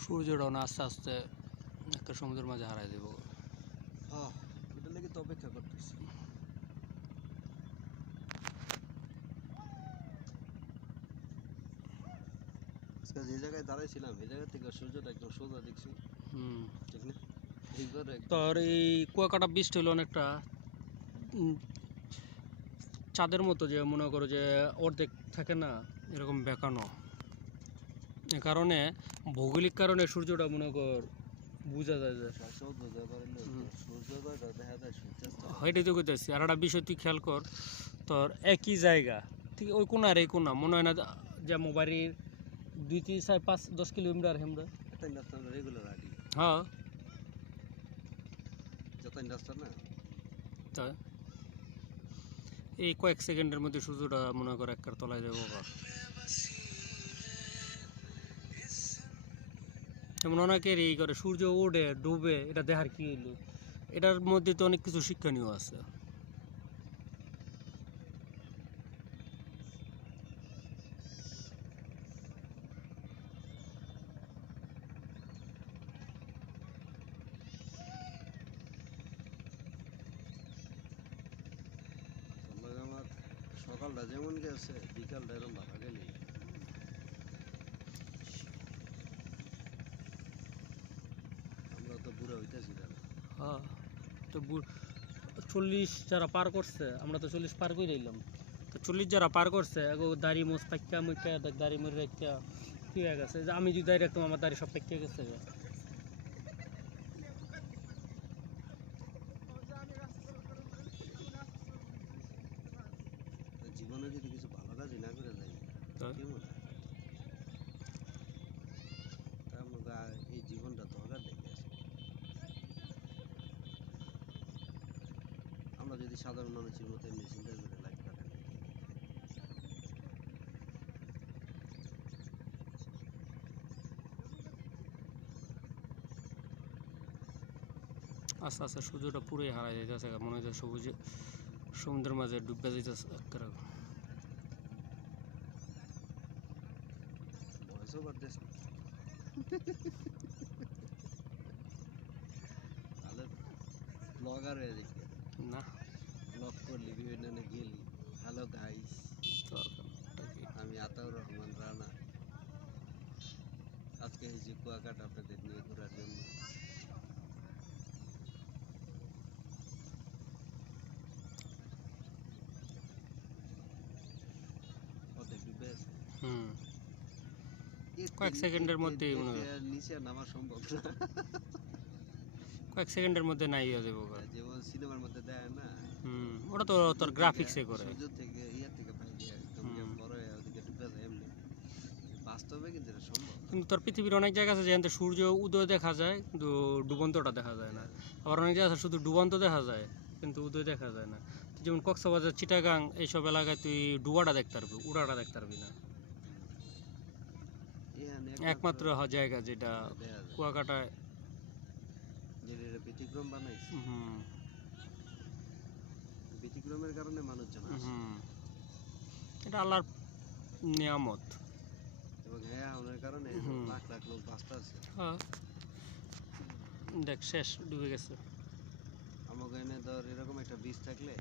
সূর্যটা না আস্তে আস্তে একটা সমুদ্রের মাঝে হারাই দেব। হ্যাঁ, এটা লেগে তো অপেক্ষা করতেছি। আজকে যে জায়গায় দাঁড়াইছিলাম এই জায়গা থেকে সূর্যটা একদম সোজা দেখছি, ঠিক না? এইবার তোর এই কুয়াকাটা বীজটা হলো অনেকটা চাঁদের মতো, যে মনে করো যে অর্ধেক থাকে না এরকম বেঁকানো। এ কারণে ভৌগোলিক কারণে সূর্যটা মনে কর বোঝা যায় যে হয়টাই তো করতেছি। আর একটা বিষয় তুই খেয়াল কর, তোর একই জায়গা ঠিক ওই কোনা আর এই কোনা মনে হয় না যে মোবাইলের 2-3-4-5-10 কিলোমিটার হেমরা। হ্যাঁ তাই এই কয়েক সেকেন্ডের মধ্যে সূর্যটা মনে কর একবার তলায় যাবো। যেমন অনেকের এই করে সূর্য ওঠে ডুবে, এটা দেখার কি হইলো, এটার মধ্যে তো অনেক কিছু শিক্ষণীয় আছে। আমার সকালটা যেমন গেছে বিকালটা এরকম ভালো গেলি। আমরা তো বুড়া হইতেছি না। হ্যাঁ তো 40 যারা পার করছে, আমরা তো 40 পার করে এলাম, তো 40 যারা পার করছে এগো দাড়ি মোজ পাক্কা মুখা দাড়ি মরে রাখা কি হয়ে গেছে, যে আমি যদি দাড়ি রাখতাম আমার দাড়ি সব পাক্কা গেছে। জীবনে যদি কিছু ভালো কাজই না করে যাই কেমন এই জীবনটা দরকার দেখে আসি। আমরা যদি সাধারণ মানুষের মতো এমনি চিন্তা করে লাইফ কাটাই, আস্তে আস্তে সূর্যটা পুরোই হারাই যাইতেছে, মনে হচ্ছে সবুজ সমুদ্রের মাঝে ডুবে যাইতেছে। বয়সও বাড়তেছে তাহলে ব্লগার হয়ে দেখি না ব্লগ করলি বিভিন্ন গেলি। হ্যালো গাইস, আমি আতাউর রহমান রানা। আজকে এই যে কুয়াকাটা আপনাদের নিয়ে ঘোরার জন্য। কয়েক সেকেন্ডের মধ্যে নিচে নামা সম্ভব না, কয়েক সেকেন্ডের মধ্যে নাই হয়ে যাবো। যেমন সিনেমার মধ্যে দেয় না। ওটা তো তোর গ্রাফিক্সে করে সূর্য থেকে থেকে বাইরে একদম বড় হয়ে ওদিকে ডুবে যায় এমনি। বাস্তবে কিন্তু এটা সম্ভব। কিন্তু তোর পৃথিবীর অনেক জায়গা আছে যেখানে সূর্য উদয় দেখা যায় কিন্তু ডুবন্তটা দেখা যায় না। আবার অনেক জায়গা আছে শুধু ডুবন্ত দেখা যায় কিন্তু উদয় দেখা যায় না। যেমন কক্সবাজার, চিটাগাং এইসব এলাকায় তুই ডুবাটা দেখতে পারবি, উড়াটা দেখতে পারবি না। একমাত্র জায়গা যেটা কুয়াকাটায় ব্যতিক্রম বানাইছে, ব্যতিক্রমের কারণে মানুষজন আসে। এটা আল্লাহর নিয়ামত এবং হ্যাঁ ওনার কারণে লাখ লাখ লোক বাঁচতে আছে। দেখ শেষ ডুবে গেছে। আমাকে এনে ধর এরকম একটা বীজ থাকলে